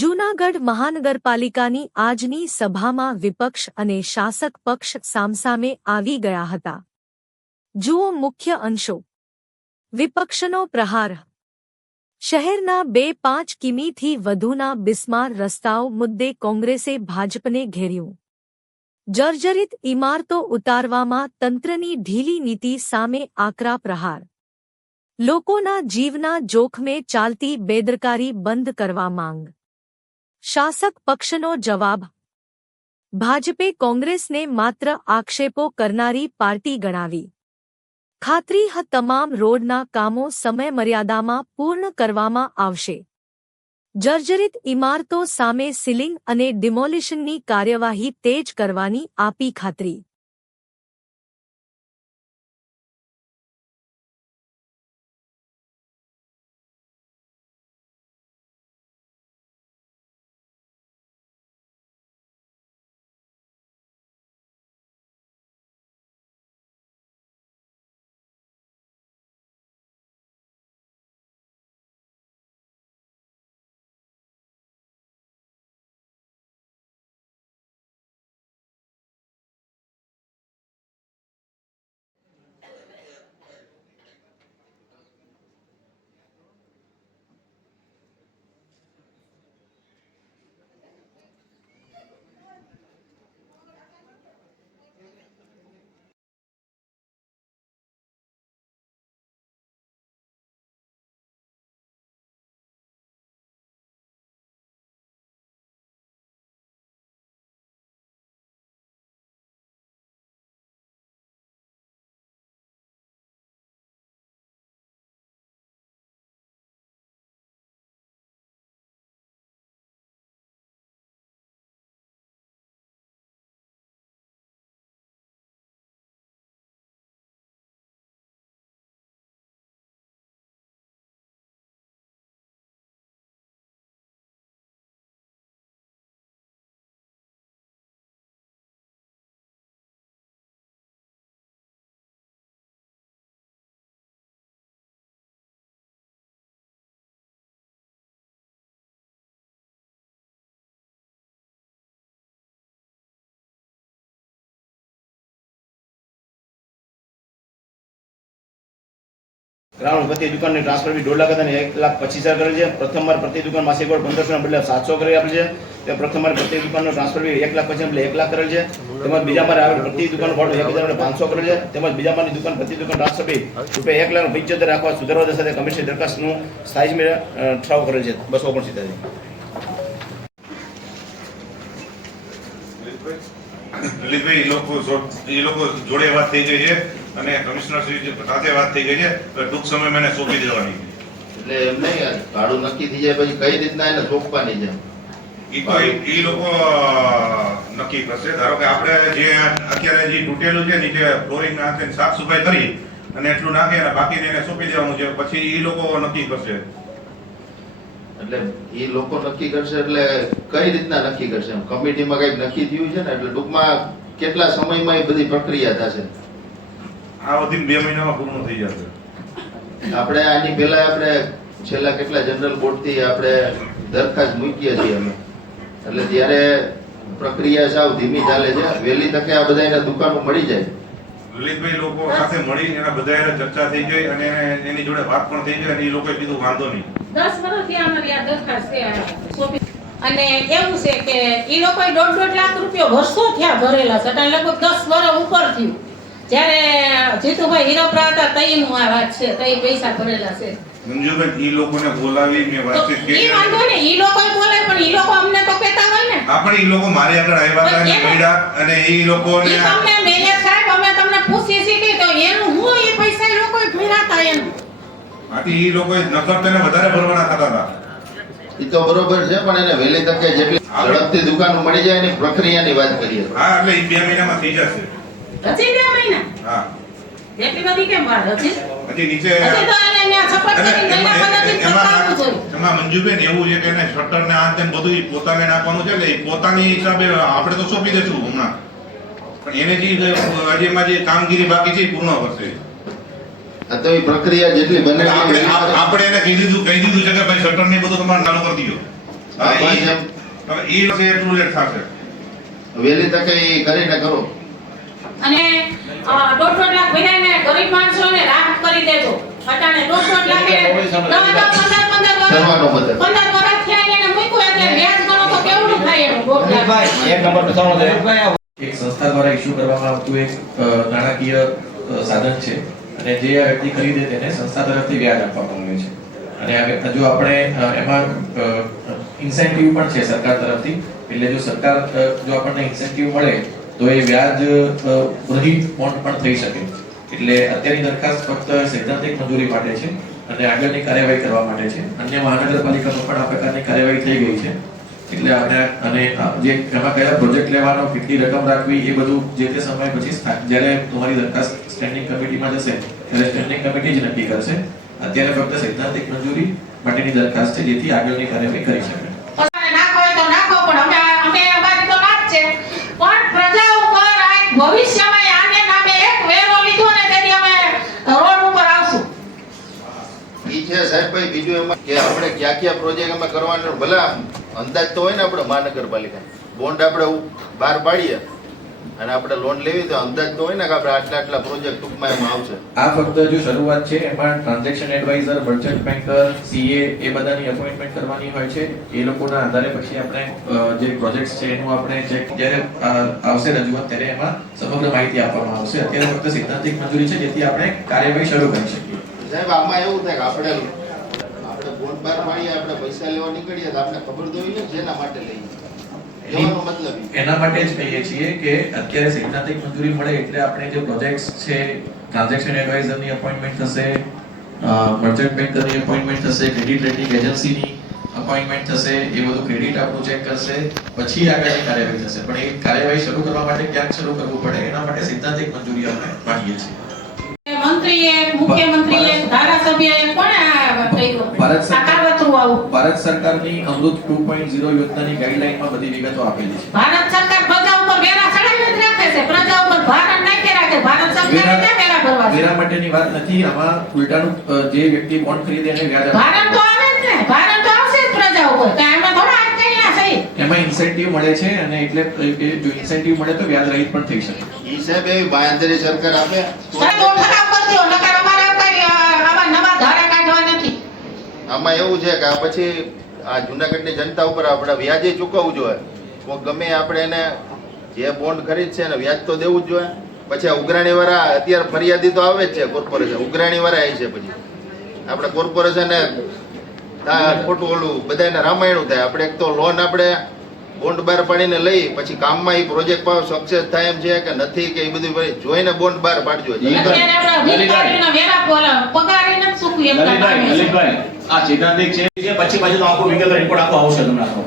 જૂનાગઢ મહાનગરપાલિકાની આજની સભામાં વિપક્ષ અને શાસક પક્ષ સામસામે આવી ગયા હતા. જુઓ મુખ્ય અંશો. વિપક્ષનો પ્રહાર. શહેરના 2-5 કિમીથી વધુના બિસ્માર રસ્તાઓ મુદ્દે કોંગ્રેસે ભાજપને ઘેર્યું. જર્જરિત ઇમારતો ઉતારવામાં તંત્રની ઢીલી નીતિ સામે આકરા પ્રહાર. લોકોના જીવના જોખમે ચાલતી બેદરકારી બંધ કરવા માંગ. શાસક પક્ષનો જવાબ. ભાજપે કોંગ્રેસને માત્ર આક્ષેપો કરનારી પાર્ટી ગણાવી. ખાતરી તમામ રોડના કામો સમયમર્યાદામાં પૂર્ણ કરવામાં આવશે. જર્જરિત ઇમારતો સામે સીલિંગ અને ડિમોલિશનની કાર્યવાહી તેજ કરવાની આપી ખાતરી. ગ્રાઉન્ડ પ્રતિ દુકાનની ટ્રાન્સફર ફી 1.5 લાખ અને 1,25,000 કરેલ છે. પ્રથમવાર પ્રતિ દુકાન માસિક ભાડું 1500 ના બદલે 700 કરી આપેલ છે. તે પ્રથમવાર પ્રતિ દુકાનનો ટ્રાન્સફર ફી 1,25,000 બદલે 1 લાખ કરેલ છે. તેમજ બીજા મારે આવેલ પ્રતિ દુકાન ભાડું 1,500 કરેલ છે. તેમજ બીજા મારની દુકાન પ્રતિ દુકાન ટ્રાન્સફર ફી ₹1,75,000 રાખવા સુધારવા સાથે કમિશનની દરખાસ્તનું સ્થાયી ઠરાવ કરેલ છે 269. લલિતભાઈ એ લોકો જોડે વાત થઈ ગઈ છે અને કમિશનર શ્રી સાથે વાત થઈ ગઈ છે. ટૂંક સમયમાં એને સોંપી દેવાની. એટલે એમ નહીં ભાડું નક્કી થઈ જાય પછી કઈ રીતના એને સોંપવાની છે એ લોકો નક્કી કરશે. ધારો કે આપણે જે અત્યારે જે તૂટેલું છે નીચે ફ્લોરિંગ નાખે સાફ સફાઈ કરી અને એટલું નાખે અને બાકીને એને સોંપી દેવાનું છે. પછી એ લોકો નક્કી કરશે. એટલે એ લોકો નક્કી કરશે એટલે કઈ રીતના નક્કી કરશે? કમિટીમાં કઈક નક્કી થયું છે ને એટલે ટૂંકમાં કેટલા સમયમાં એ બધી પ્રક્રિયા થશે? આ બધી 2 મહિનામાં પૂર્ણ થઈ જશે. આપણે આની પહેલા આપણે છેલ્લા કેટલા જનરલ બોર્ડથી આપણે દરખાસ્ત મૂકીએ છીએ અમે, એટલે ત્યારે પ્રક્રિયા સાવ ધીમી ચાલે છે. વહેલી તકે આ બધા દુકાનો મળી જાય. લલિતભાઈ લોકો સાથે મળી એના બધા ચર્ચા થઈ ગઈ અને એની જોડે વાત પણ થઈ ગઈ અને એ લોકોએ કીધું વાંધો નહીં. 10 વર્ષથી અમારી આ દરખાસ્ત છે અને એવું છે કે એ લોકોએ 1.5 લાખ રૂપિયા વર્ષો થયા ભરેલા છે એટલે લગભગ 10 વર્ષ ઉપર થયું. જ્યારે જીતુભાઈ હીરોપરા હતા તઈનું આ વાત છે, તઈ પૈસા ભરેલા છે. મંજુભાઈ ઈ લોકોને બોલાવી મેં વાતચીત કરી. ઈ વાંધો ને ઈ લોકોએ બોલાય પણ ઈ લોકો અમને તો કહેતા હોય ને. આપણે ઈ લોકો મારી આગળ આવ્યા હતા અને મળ્યા અને ઈ લોકોને ઈ તમને મેનેજર સાહેબ અમે તમને પૂછી સીધી તો એનું હું ઈ પૈસા ઈ લોકોએ ભર્યા હતા એનું. આથી ઈ લોકોએ નકર તેને વધારે ભરવાના થતા હતા. ઈ તો બરોબર છે પણ એને વહેલી તકે જેટલી ઝડપથી દુકાન મળી જાય એની પ્રક્રિયાની વાત કરીએ. હા એટલે ઈ 2 મહિનામાં થઈ જશે. હજી 2 મહિના? હા. એટલી બધી કેમ વાર હજી? હજી નીચે હજી તો એને સપોર્ટ કરીને નૈના પદ્ધતિ કરવાનું જોઈએ. એમાં મંજુબેન એવું છે કે એને શટર ને આ તેમ બધું ઈ પોતાને નાખવાનું છે એટલે ઈ પોતાની હિસાબે આપણે તો સોંપી દેશું હમણાં. પણ એને જે હજી એમાં જે કામગીરી બાકી છે એ પૂર્ણ કરશે. તો એ પ્રક્રિયા જેટલી બને આપણે એને કહી દીધું છે કે ભાઈ શટર ને બધું તમારે ચાલુ કરી દીધો. હવે જેમ ઈ છે એટલું લેટ થશે. વહેલી તકે એ કરીને કરો. અને 1.5 લાખ ભરાઈને ગરીબ માણસોને રાહત કરી દેજો. અટાણે 1.5 લાખે 15 કરવાનો બધે. વર્ષ થયા એને મૂક્યું એટલે વ્યાજ ગણો તો કેવડું થાય એનું 1.5 લાખ. એક નંબર પ્રથમ છે એક સંસ્થા દ્વારા ઇસ્યુ કરવામાં આવતું એક નાણાકીય સાધન છે અને જે આ વ્યક્તિ ખરીદે તેને સંસ્થા તરફથી વ્યાજ આપવામાં આવે છે અને જો આપણે એમાં ઇન્સેન્ટિવ પણ છે સરકાર તરફથી, એટલે જો સરકાર જો આપણને ઇન્સેન્ટિવ મળે તો એ વ્યાજ રહિત બોન્ડ પણ થઈ શકે. એટલે અત્યારની દરખાસ્ત ફક્ત સૈદ્ધાંતિક મંજૂરી માટે છે અને આગળની કાર્યવાહી કરવા માટે છે. અન્ય મહાનગરપાલિકામાં પણ આ પ્રકારની કાર્યવાહી થઈ ગઈ છે. એટલે આપણે અને જે એમાં કયા પ્રોજેક્ટ લેવાનો, કેટલી રકમ રાખવી, એ બધું જે તે સમય પછી જ્યારે તમારી દરખાસ્ત સ્ટેન્ડિંગ કમિટીમાં જશે ત્યારે સ્ટેન્ડિંગ કમિટી જ નક્કી કરશે. અત્યારે ફક્ત સૈદ્ધાંતિક મંજૂરી માટેની દરખાસ્ત છે જેથી આગળની કાર્યવાહી કરી શકે. નાખો હોય તો નાખો, પણ અમે અમારી તો વાત છે, પણ પ્રજા ઉપર આ ભવિષ્યમાં આને નામે એક વેરો લીધો ને તેથી અમે રોડ ઉપર આવશું. ઈ છે સાહેબ ભાઈ. બીજું એમાં કે આપણે ક્યાં ક્યાં પ્રોજેક્ટ અમે કરવાનો ભલા અંદાજ તો હોય ને. આપણે મહાનગરપાલિકા બોન્ડ આપણે બહાર પાડીએ અને આપણે લોન લેવી તો અંદાજ તો હોય ને કે આપણે આટલા પ્રોજેક્ટ ટૂંકમાં એમાં આવશે. આ ફક્ત જો શરૂઆત છે. એમાં transaction adviser, merchant banker, CA એ બધાની અપોઇન્ટમેન્ટ કરવાની હોય છે. એ લોકોના આધારે પછી આપણે જે પ્રોજેક્ટ્સ છે એનું આપણે ચેક જ્યારે આવશે રજૂઆત ત્યારે એમાં સમગ્ર માહિતી આપવામાં આવશે. અત્યારે ફક્ત સિદ્ધાંતિક મંજૂરી છે જેથી આપણે કાર્યવાહી શરૂ કરી શકીએ. સાહેબ આમાં એવું થાય કે આપણે બોન્ડ બહાર પાડીએ, આપણે પૈસા લેવા નીકળીએ તો આપણે ખબર તો હોય ને જેના માટે લઈએ. એનો મતલબ એના માટે જ કહીએ છીએ કે અત્યારે સૈદ્ધાંતિક મંજૂરી મળે એટલે આપણે જે પ્રોજેક્ટ્સ છે, ટ્રાન્ઝેક્શન એડવાઇઝરની અપોઇન્ટમેન્ટ થશે, મર્ચન્ટ બેન્કરની અપોઇન્ટમેન્ટ થશે, ક્રેડિટ રેટિંગ એજન્સીની અપોઇન્ટમેન્ટ થશે, એ બધું ક્રેડિટ આપણું ચેક કરશે, પછી આગળની કાર્યવાહી થશે. પણ એ કાર્યવાહી શરૂ કરવા માટે ક્યાંક શરૂ કરવું પડે, એના માટે સૈદ્ધાંતિક મંજૂરી આપણે માંગીએ છીએ. મંત્રીએ, મુખ્યમંત્રીએ, ધારાસભ્યએ કોણે કર્યું? ભારત આ કાવતરું આવું. ભારત સરકારની અમૃત 2.0 યોજનાની ગાઈડલાઈનમાં બધી વિગતો આપેલી છે. ભારત સરકાર પ્રજા ઉપર વેરા ચડાવી જ રાખે છે, પ્રજા ઉપર ભાર નાખી રાખે. ભારત સરકારે ક્યાં વેરા ભરવા છે? વેરા માટેની વાત નથી. આમાં ઉલટાનું જે વ્યક્તિ બોન્ડ ખરીદે એને વ્યાજ ભારત તો આવે જ ને, ભારત તો આવશે જ પ્રજા ઉપર. કાંઈ એમાં થોડા હાથ કઈ છે. એમાં ઇન્સેન્ટિવ મળે છે અને એટલે જો ઇન્સેન્ટિવ મળે તો વ્યાજ રહિત પણ થઈ શકે. ઈ સાહેબ એવી બાંયધરી સરકાર આપે સાહેબ બહુ ખરાબ કરી દો, નકર અમારે કઈ આવા નવા ધારા કાઢવા નથી. આમાં એવું છે કે આ પછી આ જુનાગઢની જનતા ઉપર આપણે વ્યાજે ચૂકવવું જોઈએ. ગમે આપણે એને જે બોન્ડ ખરીદશે એને વ્યાજ તો દેવું જ જોઈએ. પછી આ ઉઘરાણી વાળા અત્યારે ફરિયાદી તો આવે જ છે કોર્પોરેશન, ઉઘરાણી વાળા આવી છે. પછી આપણે કોર્પોરેશને ખોટું ઓલું બધાને રામાયણું થાય. આપણે એક તો લોન આપણે બોન્ડ બહાર પાડીને લઈ પછી કામમાં એ પ્રોજેક્ટ સક્સેસ થાય એમ છે કે નથી કે એ બધું જોઈને બોન્ડ બહાર પાડજો. અત્યારે આપણે અધિકારીઓના વેરા પગારે નથી ચૂકવી શકતા. લલિતભાઈ આ સૈદ્ધાંતિક છે પછી તો આખો વિગત રિપોર્ટ આખો આવશે તમને આખો.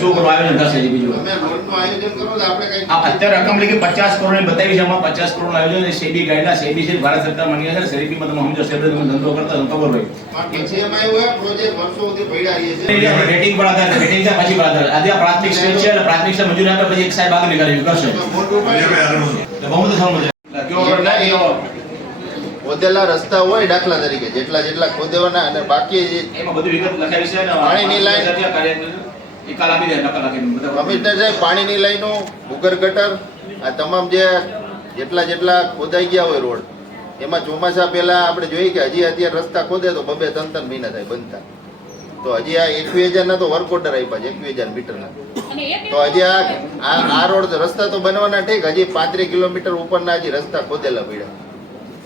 શું કરવું આયોજન થશે બીજું અમે લોનનું આયોજન કરો તો આપણે કઈ આ અત્યારે રકમ લીધી 50 કરોડ ની બતાવી છે. આમાં 50 કરોડ નું આયોજન છે. સેબી ગાઈડલાઈન, સેબી છે ભારત સરકાર માન્ય છે. સેબીમાં તમે સમજો સેબી તમે ધંધો કરતા તમને ખબર હોય. પછી એમાં એવું હોય પ્રોજેક્ટ વર્ષો સુધી પડ્યા રહીએ છે. રેટિંગ પર આધાર, રેટિંગ છે પછી પર આધાર. આજે આ પ્રાથમિક સ્ટેજ છે અને પ્રાથમિક સ્ટેજ મંજૂરી આપે પછી એક સાહેબ આગળ કાર્ય કરશે. મોટું હવે આગળ વધો. તો બહુ તો સમજો ખોદેલા રસ્તા હોય દાખલા તરીકે જેટલા ખોદેવાના અને બાકી એમાં બધી વિગત લખાવી છે ને પાણીની લાઈન નિકાલ આપી દે, નકલ આપી દે. કમિશનર સાહેબ પાણીની લાઈનો, ભૂગર ગટર, આ તમામ જેટલા ખોદાઈ ગયા હોય રોડ એમાં ચોમાસા પહેલા આપણે જોઈએ કે હજી અત્યારે રસ્તા ખોદે તો 2-3 મહિના થાય બનતા. તો હજી આ 21,000 ના તો વર્ક ઓર્ડર આપ્યા છે, 21,000 મીટરના. તો હજી આ રોડ રસ્તા તો બનવાના ઠીક, હજી 35 કિલોમીટર ઉપરના હજી રસ્તા ખોદેલા પડ્યા.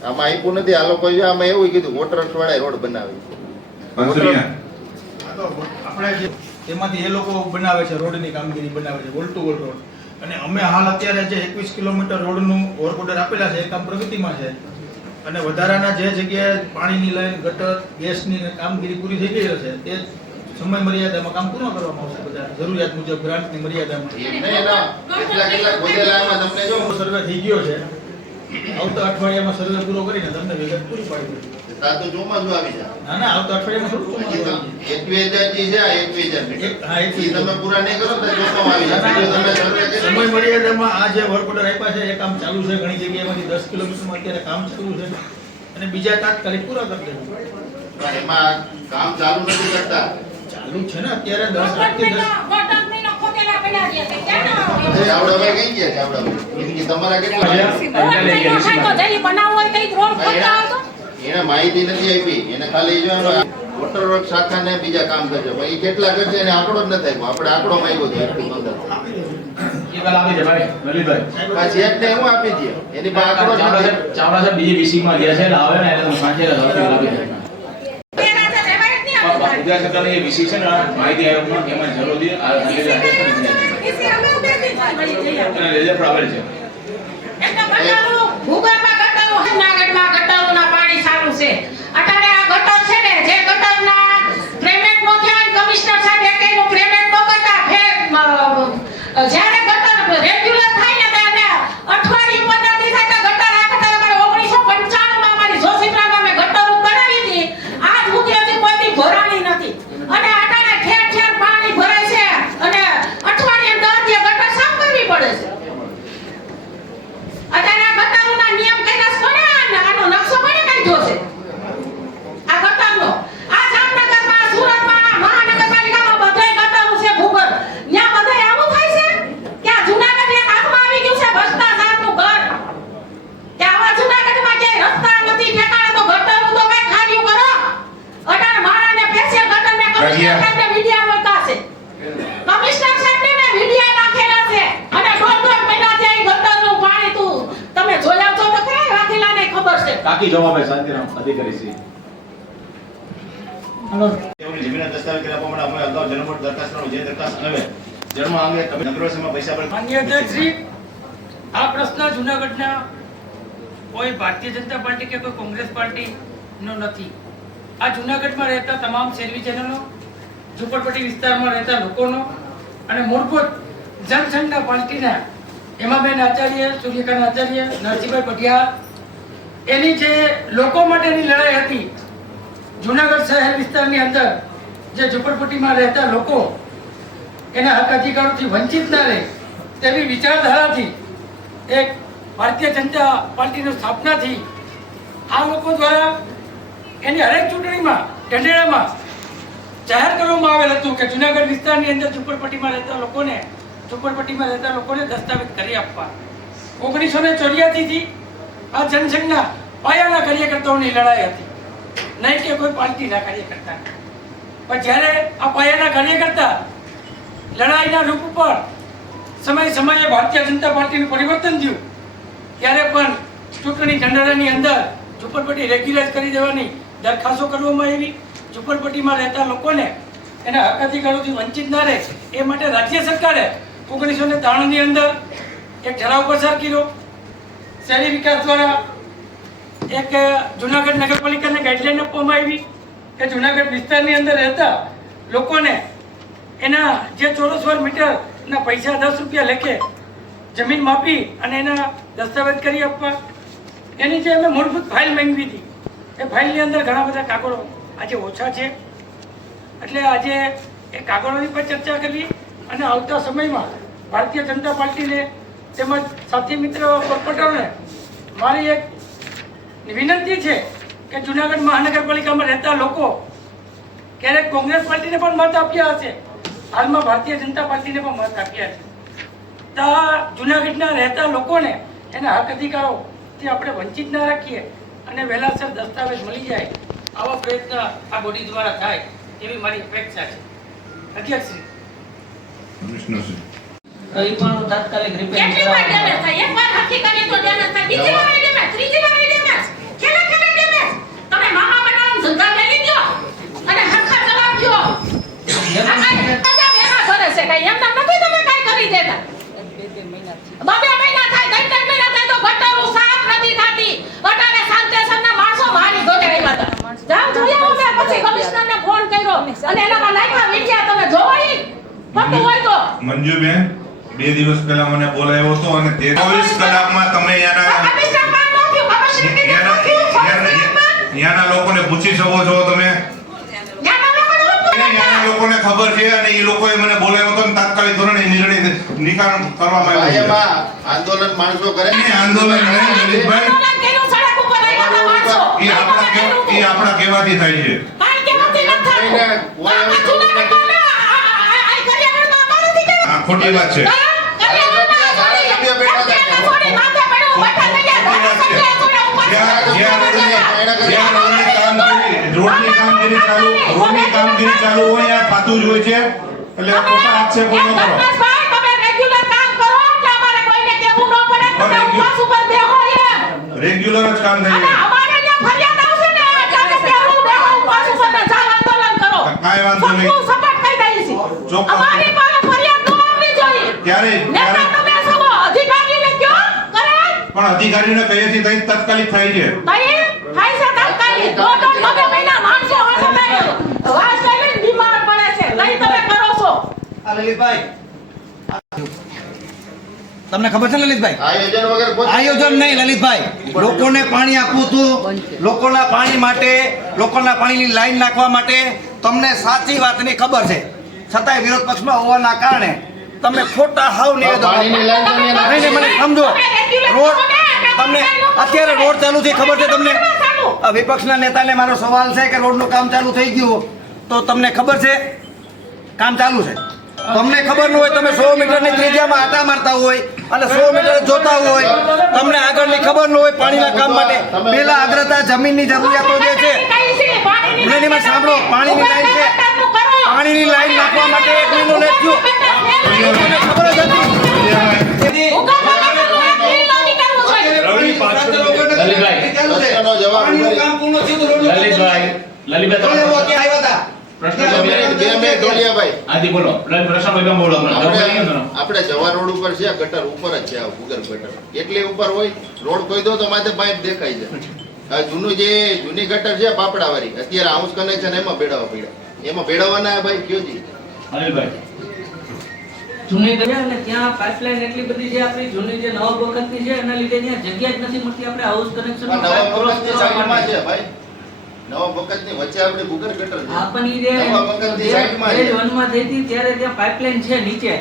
આમાં આપ્યું નથી. આ લોકો આમાં એવું કીધું વોટર વાળા રોડ બનાવી. આપણે જે એમાંથી એ લોકો બનાવે છે, રોડની કામગીરી બનાવે છે, વોલ ટુ વોલ રોડ. અને અમે હાલ અત્યારે જે 21 કિલોમીટર રોડનું વર્ક ઓર્ડર આપેલા છે એ કામ પ્રગતિમાં છે. અને વધારાના જે જગ્યાએ પાણીની લાઈન, ગટર, ગેસની કામગીરી પૂરી થઈ ગઈ છે તે સમય મર્યાદામાં કામ પૂર્ણ કરવામાં આવશે. બધા જરૂરિયાત મુજબ ગ્રાન્ટની મર્યાદામાં સર્વે થઈ ગયો છે. આવતા અઠવાડિયામાં સર્વે પૂરો કરીને તમને વિગત પૂરી પાડી દઈશું. તાતું ચોમાસું આવી જાય. ના આવતા અઠવાડિયામાં થોડું ચોમાસું આવી જાય. 21,000 જે છે આ 21,000 હા, ઈ તમે પૂરા નહીં કરો તો ચોમાસું આવી જાય. તમે સર્વે કરી સમય મર્યાદામાં આ જે વર્ક ઓર્ડર આપ્યા છે એ કામ ચાલુ છે. ઘણી જગ્યાએમાંથી 10 કિલોમીટરમાં અત્યારે કામ ચાલુ છે અને બીજા તાત્કાલિક પૂરા કરી દેવું. પણ એમાં કામ ચાલુ નથી કરતા. ચાલુ જ છે ને અત્યારે 10 થી 10 ગટરનો ખોટેલા પડ્યા છે તે ક્યાં આવડાભાઈ કઈ ગયા છે? આવડાભાઈ એ તમારા કેટલા તો જઈ બનાવવો હોય તો ઈ રોડ ખોટતા આવતો એને માહિતી નથી આપી. એને ખાલી જો વોટર વર્ક શાખાને બીજા કામ કરજો પણ એ કેટલા કરશે એને આંકડો જ નથી આપ્યો. આપણે આંકડો માંગ્યો છે એટલું અંદર એ પેલા આપી દે ભાઈ લલિતભાઈ પાછી એટલે હું આપી દે એની પાસે આંકડો જ નથી. ચાવડા સાહેબ બીજી BC માં ગયા છે એટલે આવે ને એટલે તમે સાંજે આપી દે. તેના તો રેવાય જ નહીં આપણે ગુજરાત સરકારની જે BC છે ને માહિતી આયોગમાં એમાં જરૂરી આ ઈસી અમે ઉભેથી ભાઈ જઈએ અને લેજર પર આવેલ છે. એટલે ગટરો ભૂગર્ભમાં ગટરો જૂનાગઢમાં ગટરોના પાણી સારું છે અત્યારે આ ગટર છે ને જે ગટરના પેમેન્ટ નો થયા કમિશનર સાહેબ એકેનું પેમેન્ટ નો કરતા ફેર જ્યારે ગટર રેગ્યુલર થાય ને ત્યારે અઠવાડિયું 15 દી થાય તો ગટર આ ગટર અમારે 1995 માં અમારી જોશીપુરામાં અમે ગટર બનાવી હતી આજ સુધી હજી કોઈ દી ભરાણી નથી અને અત્યારે ઠેર ઠેર પાણી ભરાય છે અને અઠવાડિયે 10 દી ગટર સાફ કરવી પડે છે અત્યારે આ ગટરોના નિયમ કાયદા કોને આનો નકશો કોને કાઢ્યો છે આ ગટરનો આ જામનગરમાં સુરતમાં મહાનગરપાલિકામાં બધે ગટરો છે ભૂગર્ભ ત્યાં બધે આવું થાય છે કે આ જૂનાગઢ એક હાથમાં આવી ગયું છે ભ્રષ્ટાચારનું ઘર કે આવા જૂનાગઢમાં જે રસ્તા નથી ઠેકાણે તો ગટરો તો કઈ ખાલી કરો અટાણે મારાને સ્પેશિયલ ગટર મે કમિશનર સાહેબને મીડિયા મોકલા છે કમિશનર સાહેબને મે મીડિયા નાખેલા છે અને દોઢ મહિના થી ગટરનું પાણી તું તમે જોયા છો તો ખરા રાખેલાને ખબર છે કાકી જવાબ શાંતિરામ અધિકારી છે. તેઓની જમીનના દસ્તાવેજ કરી આપવા માટે અમે અગાઉ જન્મોટ દરખાસ્ત કરેલું. જે દરખાસ્ત હવે જન્મ અંગે નગરવાસીમાં પૈસા પર માનનીય અધ્યક્ષશ્રી, આ પ્રશ્ન જૂનાગઢના કોઈ ભારતીય જનતા પાર્ટી કે કોઈ કોંગ્રેસ પાર્ટીનો નથી. આ જૂનાગઢમાં રહેતા તમામ શહેરીજનોનો, ઝુંપડપટ્ટી વિસ્તારમાં રહેતા લોકોનો અને મૂળભૂત જનસંઘના પાર્ટીના હેમાબેન આચાર્ય, સૂર્યકાંત આચાર્ય, નરસિંહભાઈ પટિયાર એની જે લોકો માટેની લડાઈ હતી જૂનાગઢ શહેર વિસ્તારની અંદર જે ઝુંપડપટ્ટીમાં રહેતા લોકો એના હક અધિકારોથી વંચિત ના રહે તેવી વિચારધારાથી એક ભારતીય જનતા પાર્ટીની સ્થાપનાથી આ લોકો દ્વારા એની હરેક ચૂંટણીમાં ઢંઢેરામાં જાહેર કરવામાં આવેલ હતું કે જૂનાગઢ વિસ્તારની અંદર ઝુંપડપટ્ટીમાં રહેતા લોકોને દસ્તાવેજ કરી આપવા. 1984 થી આ જનસંઘના પાયાના કાર્યકર્તાઓની લડાઈ હતી, નહીં કે કોઈ પાર્ટીના કાર્યકર્તા. પણ જ્યારે આ પાયાના કાર્યકર્તા લડાઈના રૂપ ઉપર સમયે ભારતીય જનતા પાર્ટીનું પરિવર્તન થયું ત્યારે પણ ચૂંટણી ઢંઢેરાની અંદર ઝુંપડપટ્ટી રેગ્યુલાઇઝ કરી દેવાની દરખાસ્તો કરવામાં આવી. ઝુંપડપટ્ટીમાં રહેતા લોકોને એના હક અધિકારોથી વંચિત ના રહે એ માટે રાજ્ય સરકારે 1993 ની અંદર એક ઠરાવ પસાર કર્યો. શહેરી વિકાસ દ્વારા એક જૂનાગઢ નગરપાલિકાને ગાઈડલાઈન આપવામાં આવી કે જૂનાગઢ વિસ્તારની અંદર રહેતા લોકોને એના જે ચોરસ વર્ગ મીટરના પૈસા 10 રૂપિયા લેખે જમીન માપી અને એના દસ્તાવેજ કરી આપવા. એની જે અમે મૂળભૂત ફાઇલ માંગવી હતી એ ફાઇલની અંદર ઘણા બધા કાગળો આજે ઓછા છે એટલે આજે એ કાગળોની પર ચર્ચા કરવી અને આવતા સમયમાં ભારતીય જનતા પાર્ટીને તેમજ સાથી મિત્ર કોર્પોરેટરોને મારી એક વિનંતી છે કે જૂનાગઢ મહાનગરપાલિકામાં રહેતા લોકો ક્યારેક કોંગ્રેસ પાર્ટીને પણ મત આપ્યા હશે, હાલમાં ભારતીય જનતા પાર્ટીને પણ મત આપ્યા છે, તો જૂનાગઢના રહેતા લોકોને એના હક અધિકારોથી આપણે વંચિત ના રાખીએ અને વહેલાસર દસ્તાવેજ મળી જાય આવા પ્રયત્ન આ બોડી દ્વારા થાય એવી મારી અપેક્ષા છે. અધ્યક્ષશ્રી, કઈ પણ તાત્કાલિક રિપેરિંગ કેટલી વાર ડેમેજ થાય? એક વાર હરખી કરીએ તો ડેમેજ થાય, બીજી વાર ડેમેજ, ત્રીજી વાર ડેમેજ, ખેલે ડેમેજ. તમે મામા બનાવવાનો ધંધા લઈ લ્યો અને હરખા ચલાવજો. આ કાંઈ બધા વેરા કરે છે, કાંઈ એમ નથી તમે કાંઈ કરી દેતા. 2 મહિના થાય, 3 મહિના થાય તો ગટરો સાફ નથી થતી. અટાણે સાંતેસરના માણસો મારી ઘરે આવ્યા હતા. જાવ જોયા અમે પછી કમિશનરને ફોન કર્યો અને એનામાં નાખ્યા વિડિયા તમે જોવાય ફોટો હોય તો મંજુબેન 2 દિવસ પહેલા મને બોલાવ્યો હતો અને 23 કલાકમાં તમે ત્યાંના લોકોને પૂછી શકો છો. તમે ત્યાંના લોકોને ખબર છે અને એ લોકોએ મને બોલાવ્યો હતો અને તાત્કાલિક ધોરણે નિર્ણય નિકાલ કરવામાં આવ્યો છે. આંદોલન માણસો કરે એ આંદોલન લલિતભાઈ એ આપણા કહેવાથી થાય છે. કાઈ કેવાથી ન થાય. ખોટી વાત છે. રોડની કામગીરી ચાલુ હોય આ થતું જ હોય છે એટલે ખોટા આક્ષેપો ન કરો. રેગ્યુલર જ કામ થઈ જાય. કાંઈ વાંધો નહીં. ચોક્કસ. ક્યારે પણ અધિકારીને કહીએ છીએ તઈ તાત્કાલિક થાય છે. તમને ખબર છે લલિતભાઈ, આયોજન વગર કોઈ આયોજન નહીં લલિતભાઈ, લોકોને પાણી આપવું હતું, લોકોના પાણી માટે, લોકોના પાણીની લાઈન નાખવા માટે તમને સાચી વાતની ખબર છે, છતાંય વિરોધ પક્ષમાં હોવાના કારણે તમે ખોટા હાવ નિવેદનો પાણીની લાઈન તમે નહીં, મને સમજો, રોડ તમને અત્યારે રોડ ચાલુ છે ખબર છે તમને? વિપક્ષના નેતાને મારો સવાલ છે કે રોડનું કામ ચાલુ થઈ ગયું તો તમને ખબર છે કામ ચાલુ છે? તમને ખબર ન હોય, તમે 100 મીટરની ત્રિજ્યામાં આટા મારતા હોય અને 100 મીટર જોતા હોય, તમને આગળની ખબર ન હોય પાણીના કામ માટે પેલા અગ્રતા જમીનની જરૂરિયાતો જે છે એની સાંભળો, પાણીની લાઈન છે, પાણીની લાઈન નાખવા માટે 1 મહિનો લેટ થયો, તમને ખબર જ હતી. પ્રશ્નનો જવાબ પાણીનું કામ પૂર્ણ થયું તો રોડનું કામ લલિતભાઈ પ્રશ્ન આદિ બોલો. આપણે જવા રોડ ઉપર છે, ગટર ઉપર જ છે, ભૂગર્ભ ગટર એટલી ઉપર હોય, રોડ કોઈ દો તો માથે પાઇપ દેખાય છે. આ જૂની ગટર છે પાપડાવાળી, અત્યારે હાઉસ કનેક્શન એમાં ભેળવવા પડ્યા, એમાં ભેળવવાના ભાઈ કયો જી અનિલભાઈ જૂની ગયા અને ત્યાં પાઇપલાઇન એટલી બધી છે આપણી જૂની જે નવા વખતની છે એના લીધે ત્યાં જગ્યા જ નથી મળતી આપણે હાઉસ કનેક્શન નવા વખતની સાઈડમાં છે ભાઈ, નવા વખતની વચ્ચે આપણે ભૂગર્ભ ગટર છે. આપણી જે નવા વખતની સાઈડમાં છે. વનમાં થઈ હતી ત્યારે ત્યાં પાઇપલાઇન છે નીચે,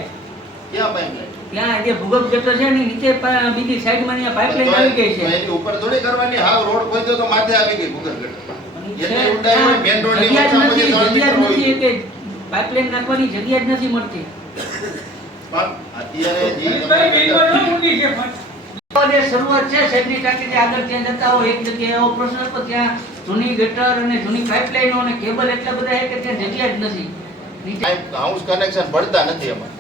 ક્યાં પાઇપલાઈન? ત્યાં જે ભૂગર્ભ ગટર છે ને નીચે બીજી સાઈડમાં ત્યાં પાઇપલાઇન આવી ગઈ છે. એની ઉપર થોડી કરવાની, હાવ રોડ કોઈ દો તો માથે આવી ગઈ ભૂગર્ભ ગટર. એટલે ઊંડાઈ હોય, મેઇન રોડની વચ્ચોવચ્ચ 3 મીટર હોય. કે પાઇપલાઇન નાખવાની જગ્યા જ નથી મળતી. પણ અત્યારે જે જે શરૂઆત છે શહેરની ટાંકીથી આગળ ત્યાં જતા હોય એક જગ્યાએ એવો પ્રશ્ન હતો, ત્યાં જૂની ગટર અને જૂની પાઇપલાઇનો અને કેબલ એટલા બધા છે કે ત્યાં જગ્યા જ નથી. હાઉસ કનેક્શન પડતા નથી એમાં.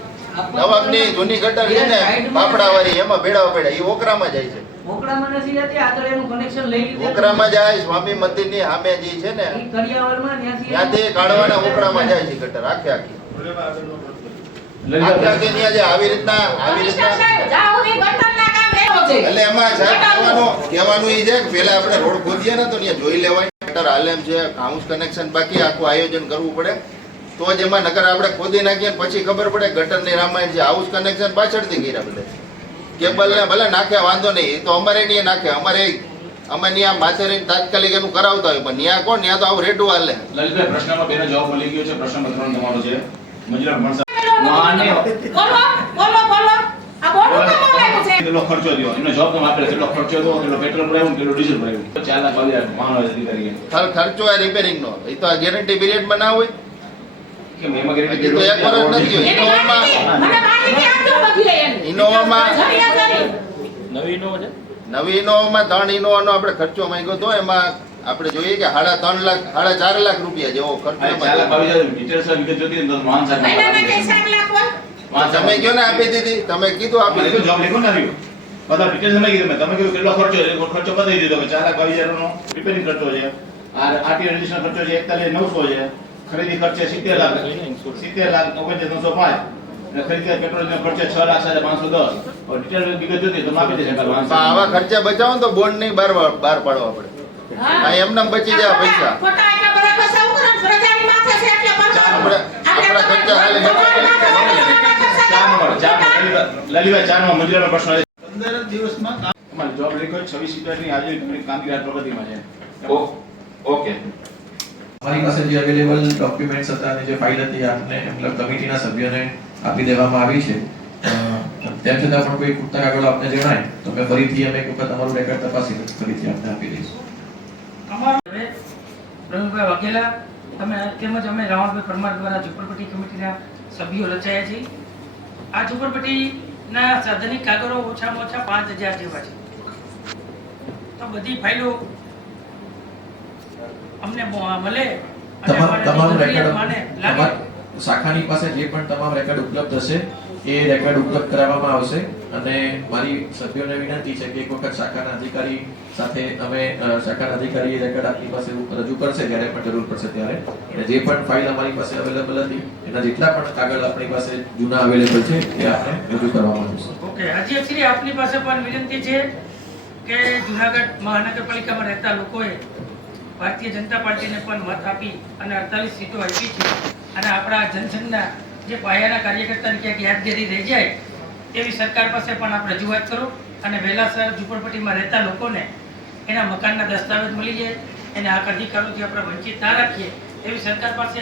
નવાબની જૂની ગટર છે ને પાપડાવાળી, એમાં ભેળાવા પડ્યા, એ ઓકરામાં જાય છે. ઓકળામાં નથી જતી, આગળ એનું કનેક્શન લઈ લીધું. ઓકરામાં જાય, સ્વામી મંદિરની સામે જે છે ને ઈ કડિયાવરમાં ત્યાંથી કાઢવાના ઓકરામાં જાય છે ગટર આખે આખી. આખે આખી ત્યાં જે આવી રીતના એટલે એમાં સાહેબ કહેવાનું એ છે કે પેલા આપણે રોડ ખોદીએ ને તો ત્યાં જોઈ લેવાય ગટર હાલેમ છે, હાઉસ કનેક્શન બાકી આખું આયોજન કરવું પડે તો જ એમાં નકર આપણે ખોદી નાખીએ પછી ખબર પડે ગટરની રામાયણ છે. હાઉસ કનેક્શન પાછળથી કર્યા બધે, કેબલ ને ભલે નાખે વાંધો નહીં, એ તો અમારે નહીં નાખે, અમે ત્યાં માથે રહીને તાત્કાલિક એનું કરાવતા હોય, પણ ત્યાં કોણ, ત્યાં તો આવું રેડું હાલે. લલિતભાઈ પ્રશ્નમાં બેનો જવાબ મળી ગયો છે. પ્રશ્ન નંબર 3 તમારો છે. મંજુલા ભણસા કેટલો ખર્ચો થયો એનો જવાબ તમે આપેલો, કેટલો ખર્ચો થયો, કેટલો પેટ્રોલ ભરાયું, કેટલો ડીઝલ ભરાયું, 4,22,000 વાહનો અધિકારીએ. ખર્ચો આ રિપેરિંગ નો, એ તો ગેરંટી પીરિયડમાં ના હોય કેમ એમાં ગેરંટી હજી તો 1 વર્ષ નથી થયું. ઇનોવામાં નવી ઇનોવામાં 3 ઇનોવાનો આપણે ખર્ચો માંગ્યો હતો, એમાં આપણે જોઈએ કે 3.5 લાખ 4.5 લાખ રૂપિયા જેવો ખર્ચો. 4,22,000 ડિટેલ્સ વિગત જોતી ને તો માન સાથે તમે કયો ને આપી દીધી, તમે કીધું આપી દીધું. જવાબ લખો ને આવ્યો બધા ડિટેલ્સ લઈ કીધું તમે કીધું કેટલો ખર્ચો છે, ખર્ચો બતાવી દીધો કે 4,22,000 નો રિપેરિંગ ખર્ચો છે, આરટીઓ રજીસ્ટ્રેશન ખર્ચો છે 41,900 છે, ખરીદી ખર્ચ છે 70 લાખ 70,49,905 અને ખરીદી પેટ્રોલ નો ખર્ચ 6,05,10 और ડિટેલ વિગત જોતી તો આપી દેશે. પણ આવા ખર્ચા બચાવો ને તો બોન્ડ નહીં બહાર પાડવા પડે, આ એમને બચી જાય પૈસા. આપણા ખર્ચા હાલે લલિતભાઈ 4 માં મંજૂરીનો પ્રશ્ન છે. 15 દિવસમાં તમારો જોબ લખ્યો 26 સિત્તેરની આજે કામગીરી પ્રગતિમાં છે. ઓકે અમારી પાસે જે અવેલેબલ ડોક્યુમેન્ટ્સ હતા અને જે ફાઇલ હતી આપને મતલબ કમિટીના સભ્યોને આપી દેવામાં આવી છે. તેમ છતાં પણ કોઈ પૂરતા કાગળો આપને જણાય તો અમે ફરીથી એક વખત અમારું રેકોર્ડ તપાસી ફરીથી આપને આપી દઈશું. પ્રવીણભાઈ વાઘેલા તમે તેમજ અમે રાવણભાઈ પરમાર દ્વારા ઝુંપડપટ્ટી કમિટીના સભ્યો રચાયા છીએ. આ ઝુંપડપટ્ટીના સાધનિક કાગળો ઓછામાં ઓછા 5000 જેવા છે. તો બધી ફાઇલો અમને મળે અને તમામ અમારે રેકોર્ડ માને લાગે. શાખાની પાસે જે પણ તમામ રેકોર્ડ ઉપલબ્ધ હશે એ રેકોર્ડ ઉપલબ્ધ કરાવવામાં આવશે. અને મારી સભ્યોને વિનંતી છે કે એક વખત શાખાના અધિકારી સાથે અમે શાખાના અધિકારી રેકોર્ડ આપની પાસે રજૂ કરશે જ્યારે પણ જરૂર પડશે ત્યારે. અને જે પણ ફાઇલ અમારી પાસે અવેલેબલ હતી એના જેટલા પણ કાગળ આપણી પાસે જૂના અવેલેબલ છે એ આપણે રજૂ કરવામાં આવશે. ઓકે, અધ્યક્ષશ્રી, આપની પાસે પણ વિનંતી છે કે જુનાગઢ મહાનગરપાલિકામાં રહેતા લોકોએ ભારતીય જનતા પાર્ટીને પણ મત આપી અને 48 સીટો આપી છે. અને આપણા જનસંઘના જે પાયાના કાર્યકર્તાની ક્યાંક યાદગીરી રહી જાય એવી સરકાર પાસે પણ આપ રજૂઆત કરો અને વહેલાસર ઝુંપડપટ્ટીમાં રહેતા લોકોને એના મકાનના દસ્તાવેજ મળી જાય, એને આ અધિકારોથી આપણે વંચિત ના રાખીએ એવી સરકાર પાસે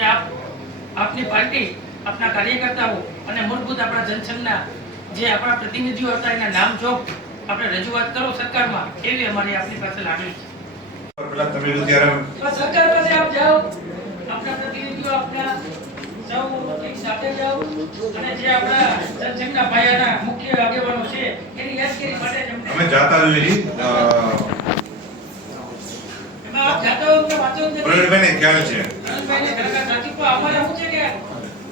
આપની પાર્ટી, આપના કાર્યકર્તાઓ અને મૂળભૂત આપણા જનસંઘના જે આપણા પ્રતિનિધિઓ હતા એના નામ જોબ આપણે રજૂઆત કરો સરકારમાં, એવી અમારી આપની પાસે લાગણી છે. પેલા તમે ત્યારે સરકાર પાસે આપ જાઓ, આપના પ્રતિનિધિઓ આપના સૌ એક સાથે જાઓ અને જે આપણા જનસંઘના પાયાના મુખ્ય આગેવાનો છે એની યાદગીરી માટે અમે જાતા જોઈએ એમાં આપ જાતો અમને વાંચો જ નથી. પ્રવીણભાઈને ખ્યાલ છે. પ્રવીણભાઈને ખરેખર સાચી તો અમારે શું છે કે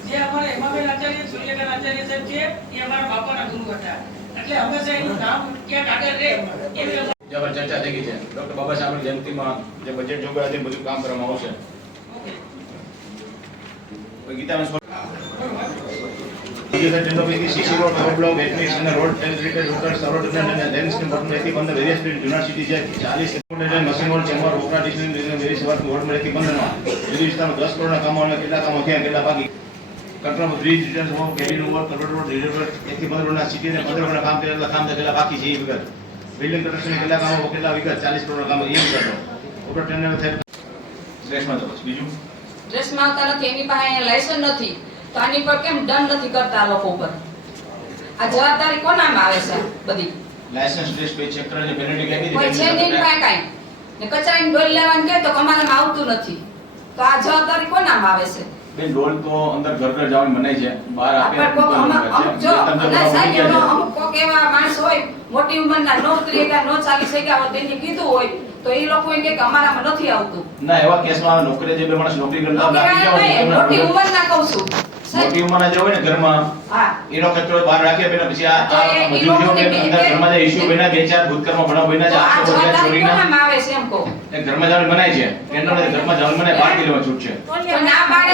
જે અમારા હેમાબેન આચાર્ય, સૂર્યકાંત આચાર્ય સાહેબ છે એ અમારા બાપાના ગુરુ હતા, એટલે હંમેશા એનું નામ ક્યાંક આગળ રહે એવી જ્યાં ચર્ચા થઈ ગઈ છે. ડોક્ટર બાબા સાહેબની જયંતિમાં જે બજેટ જોગવાઈ હતી બધું કામ કરવામાં આવશે. ગીતાબેન બિલ્ડિંગ કન્સ્ટ્રક્શન કેટલા કામો કેટલા વિગત 40 કરોડ કામો એમ કરો ઉપર ટેન્ડર થાય સ્ટ્રેસમાં તો બીજું ડ્રેસમાં આવતા નથી, એની પાસે અહીંયા લાયસન્સ નથી, તો આની પર કેમ દંડ નથી કરતા લોકો ઉપર? આ જવાબદારી કોનામાં આવે છે? બધી લાયસન્સ સ્ટ્રેસ પે ચેક કરે છે, પેનલ્ટી લાગી કોઈ છે નહીં પાસે કાંઈ, ને કચરાની ડોલ લેવાનું કહે તો અમારામાં આવતું નથી, તો આ જવાબદારી કોનામાં આવે છે? બેન ડોલ તો અંદર ઘર ઘર જવાની મનાઈ છે, બહાર આપે અમુક જો સાહેબ અમુક કોક એવા માણસ હોય મોટી ઉંમરના નોકરી કે નો ચાલી શક્યા હોય તેને કીધું હોય તો એ લોકો એમ કે અમારામાં નથી આવતું. ના એવા કેસમાં નોકરી જે બે માણસ નોકરી કરતા લાગી ગયા હોય મોટી ઉંમરના કહું છું, મોટી ઉંમરના જે હોય ને ઘરમાં હા એનો કચરો બહાર રાખે બેન પછી આ મજૂર જેવો કે અંદર ઘરમાં જે ઇશ્યુ બન્યા બે ચાર ભૂતકર્મ બનાવ બન્યા છે આ આખો બધા જવાબદારી ચોરીના કોનામાં આવે છે એમ કહો? એ ઘરમાં જવાનું બનાય છે એનો ઘરમાં જવાનું બનાય બહાર લેવા છૂટ છે તો ના પાડે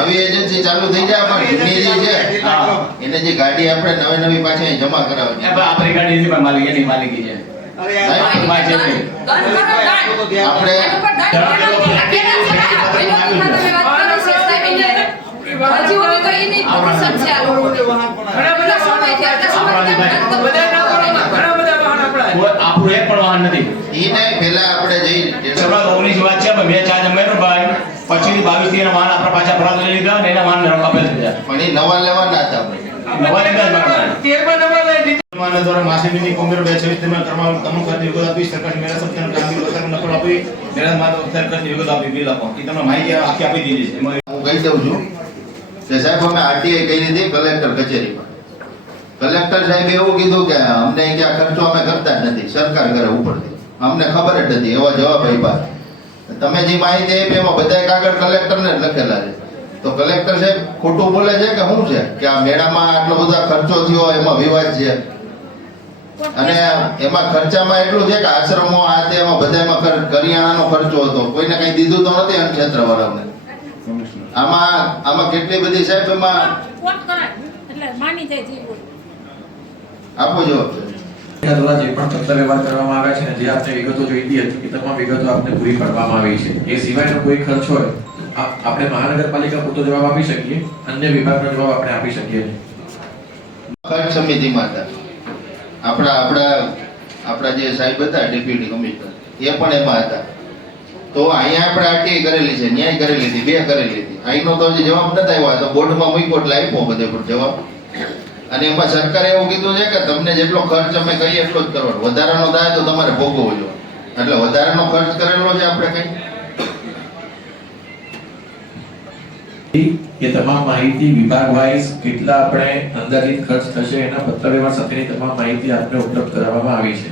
નવી એજન્સી ચાલુ થઈ જાય પણ જૂની જે છે એને જે ગાડી આપણે નવી પાછી અહીં જમા કરાવવાની આપણી ગાડી એની પણ માલિક એની માલિકી છે આપણું એક પણ વાહન નથી. એને પહેલા આપણે જઈ 19 વાત છે બે ચાર્જ અમેરો ભાઈ પછી 22 થી એના વાહન આપણા પાછા ભરાત લઈ લીધા અને એના વાહન આપેલ છે પણ એ નવા લેવાના હતા આપણે નવા લીધા દ્વારા માસીની કોંગ્રેસ 2026 તેમાં કરવામાં તમામ ખર્ચની વિગત આપી સરકારની મેરા સત્તાના કામગીરી વતન નકલ આપી મેરા માત્ર ખર્ચની વિગત આપી બિલ આપો એ તમને માહિતી આખી આપી દીધી છે એમાં હું કહી દઉં છું કે સાહેબ અમે આરટીઆઈ કરી હતી કલેક્ટર કચેરીમાં કલેક્ટર સાહેબે એવું કીધું કે અમને ક્યાં ખર્ચો અમે કરતા જ નથી, સરકાર કરે ઉપરથી, અમને ખબર જ નથી, એવા જવાબ આપ્યા. તમે જે માહિતી આપી એમાં બધા કાગળ કલેક્ટરને જ લખેલા છે, તો કલેક્ટર સાહેબ ખોટું બોલે છે કે શું છે કે આ મેળામાં આટલો બધા ખર્ચો થયો એમાં વિવાદ છે અને એમાં ખર્ચામાં એટલું છે કે આશ્રમો આ તે એમાં બધામાં કરિયાણાનો ખર્ચો હતો, કોઈને કઈ દીધું તો નથી અન્ય ક્ષેત્રવાળાને. આમાં કેટલી બધી સાહેબ એમાં આપો જવાબ દ્વારા જે પણ પત્ર વ્યવહાર કરવામાં આવે છે ને જે આપણે વિગતો જોઈતી હતી એ તમામ વિગતો આપણે પૂરી પાડવામાં આવી છે. એ સિવાયનો કોઈ ખર્ચ હોય આપણે મહાનગરપાલિકા પૂરતો જવાબ આપી શકીએ, અન્ય વિભાગનો જવાબ આપણે આપી શકીએ નહીં. ખર્ચ સમિતિમાં હતા આપણા જે સાહેબ હતા ડેપ્યુટી કમિશનર એ પણ એમાં હતા. તો અહીંયા આપણે આરટીઆઈ કરેલી છે, ન્યાય કરેલી હતી, બે કરેલી હતી. અહીંનો તો હજી જવાબ નથી આવ્યો, તો બોર્ડમાં મૂક્યો એટલે આપ્યો બધે પણ જવાબ. અને એમાં સરકારે એવું કીધું છે કે તમને જેટલો ખર્ચ અમે કહીએ એટલો જ કરવાનો, વધારાનો થાય તો તમારે ભોગવવો જોઈએ. એટલે વધારાનો ખર્ચ કરેલો છે આપણે કઈ એ તમામ માહિતી વિભાગ વાઇઝ કેટલા આપણે અંદાજિત ખર્ચ થશે એના પત્રવ્યવહાર સાથેની તમામ માહિતી આપને ઉપલબ્ધ કરાવવામાં આવી છે.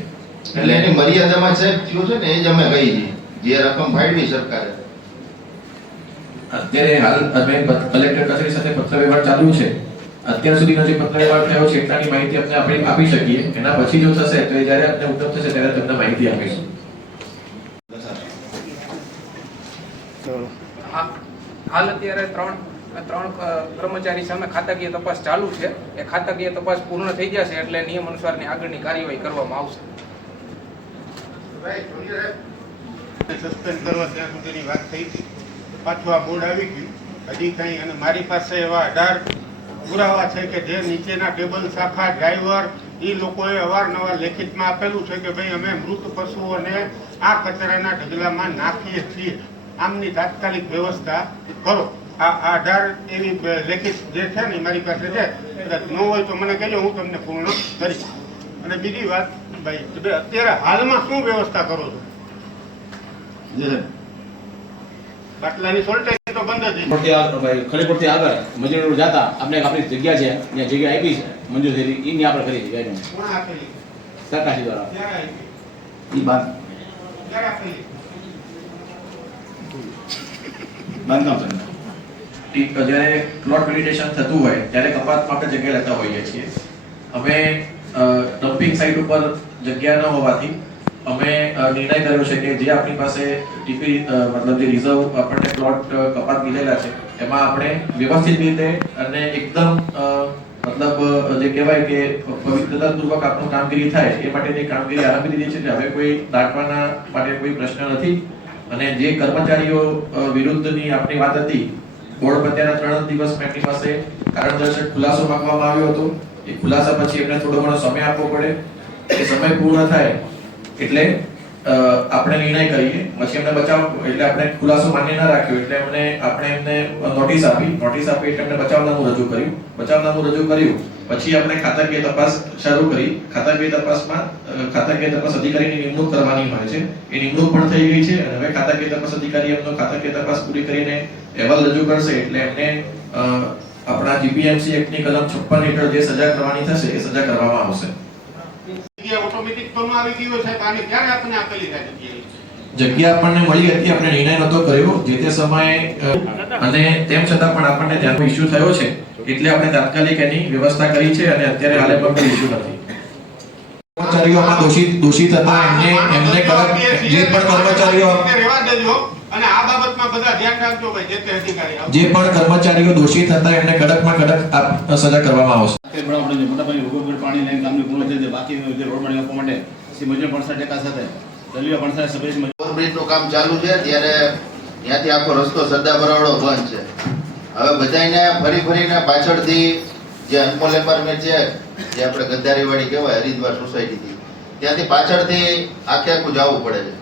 એટલે એની મર્યાદામાં સાહેબ થયું છે ને એ જ અમે કહી છીએ જે રકમ ફાળવી સરકારે. અત્યારે હાલ અમે કલેક્ટર કચેરી સાથે પત્રવ્યવહાર ચાલુ છે. અત્યાર સુધીનો જે પત્રવ્યવહાર થયો છે એટલાની માહિતી આપણે આપી શકીએ. એના પછી જો થશે તો જ્યારે આપને ઉપલબ્ધ થશે ત્યારે તમને માહિતી આપીશું. હાલ અત્યારે ત્રણ કર્મચારી સામે ખાતાકીય તપાસ ચાલુ છે. એ ખાતાકીય તપાસ પૂર્ણ થઈ જશે એટલે નિયમ અનુસારની આગળની કાર્યવાહી કરવામાં આવશે. સસ્પેન્ડ કરવા ત્યાં સુધીની વાત થઈ હતી. પાછું આ બોર્ડ આવી ગયું હજી કંઈ, અને મારી પાસે એવા 18 પુરાવા છે કે જે નીચેના ટેબલ શાખા ડ્રાઈવર એ લોકોએ અવારનવાર લેખિતમાં આપેલું છે કે ભાઈ અમે મૃત પશુઓને આ કચરાના ઢગલામાં નાખીએ છીએ, આમની તાત્કાલિક વ્યવસ્થા કરો. આ 18 એવી લેખિત જે છે ને મારી પાસે છે. કદાચ ન હોય તો મને કહેજો, હું તમને પૂર્ણ કરીશ. અને બીજી વાત ભાઈ, અત્યારે હાલમાં શું વ્યવસ્થા કરો છો? બાટલાની સોલ્ટેજ તો બંધ જ ખરેખરથી આગળ મજૂર જતા આપણે આપણી જગ્યા છે ત્યાં જગ્યા આપી છે મંજૂર થયેલી એની આપણે કરી છે ગાઈડન્સ કોણ આપેલી? સરકારશ્રી દ્વારા. ક્યારે આપી? ઈ બાદ ક્યારે આપેલી? બાંધકામ છે. જ્યારે પ્લોટ વેલિડેશન થતું હોય ત્યારે કપાતમાં આપણે જગ્યા લેતા હોઈએ છીએ. અમે ડમ્પિંગ સાઇટ ઉપર જગ્યા ન હોવાથી અમે નિર્ણય કર્યો છે કે જે આપણી પાસે ટીપી મતલબ જે રિઝર્વ આપણને પ્લોટ કપાત લીધેલા છે એમાં આપણે વ્યવસ્થિત રીતે અને એકદમ મતલબ જે કહેવાય કે પવિત્રતાપૂર્વક આપણું કામગીરી થાય એ માટેની કામગીરી આરંભી દીધી છે. હવે કોઈ દાટવાના માટે કોઈ પ્રશ્ન નથી. અને જે કર્મચારીઓ વિરુદ્ધની આપણી વાત હતી, બોર્ડ પત્યાના 3 દિવસમાં એમની પાસે કારણદર્શક ખુલાસો માંગવામાં આવ્યો હતો. એ ખુલાસા પછી એમને થોડો ઘણો સમય આપવો પડે. એ સમય પૂર્ણ થાય એટલે આપણે નિર્ણય કરીએ. પછી એમને બચાવ એટલે આપણે ખુલાસો માન્ય ન રાખ્યો એટલે આપણે એમને નોટિસ આપી એટલે એમને બચાવનામું રજૂ કર્યું. પછી આપણે ખાતાકીય તપાસ શરૂ કરી. ખાતાકીય તપાસ અધિકારીની નિમણૂક કરવાની હોય છે. એ નિમણૂક પણ થઈ ગઈ છે અને હવે ખાતાકીય તપાસ અધિકારી એમનો ખાતાકીય તપાસ પૂરી કરીને અહેવાલ રજૂ કરશે એટલે એમને આપણા જીપીએમસી એક્ટની કલમ 56 હેઠળ જે સજા કરવાની થશે એ સજા કરવામાં આવશે. ઓટોમેટિક તો આવી ગયું છે. આને ક્યારે આપણને આપેલી જગ્યા આપણને મળી હતી, આપણે નિર્ણય નતો કર્યો જે તે સમયે, અને તેમ છતાં પણ આપણને ત્યાંનો ઇશ્યુ થયો છે એટલે આપણે તાત્કાલિક એની વ્યવસ્થા કરી છે અને અત્યારે હાલે પણ કોઈ ઇશ્યુ નથી. કર્મચારીઓમાં દોષિત હતા એમને કડક જે પણ કર્મચારીઓ રહેવા દેજો અને આ બાબતમાં બધા ધ્યાન રાખજો ભાઈ. જે તે અધિકારી જે પણ કર્મચારીઓ દોષિત હતા એમને કડકમાં કડક સજા કરવામાં આવશે. પાણી લાઈન કામની પૂર્ણ થઈ જાય. બાકી જે રોડ બનાવવા આપવા માટે મજૂર 65% સાથે દલીલો 65% ઓવરબ્રિજનું કામ ચાલુ છે ત્યારે ત્યાંથી આખો રસ્તો સરદાર બરાવડો બંધ છે. હવે બધાને ફરીને પાછળથી જે અનમોલ એપાર્ટમેન્ટ છે, જે આપણે ગદ્દારીવાડી કહેવાય, હરિદ્વાર સોસાયટીથી ત્યાંથી પાછળથી આખું જવું પડે છે.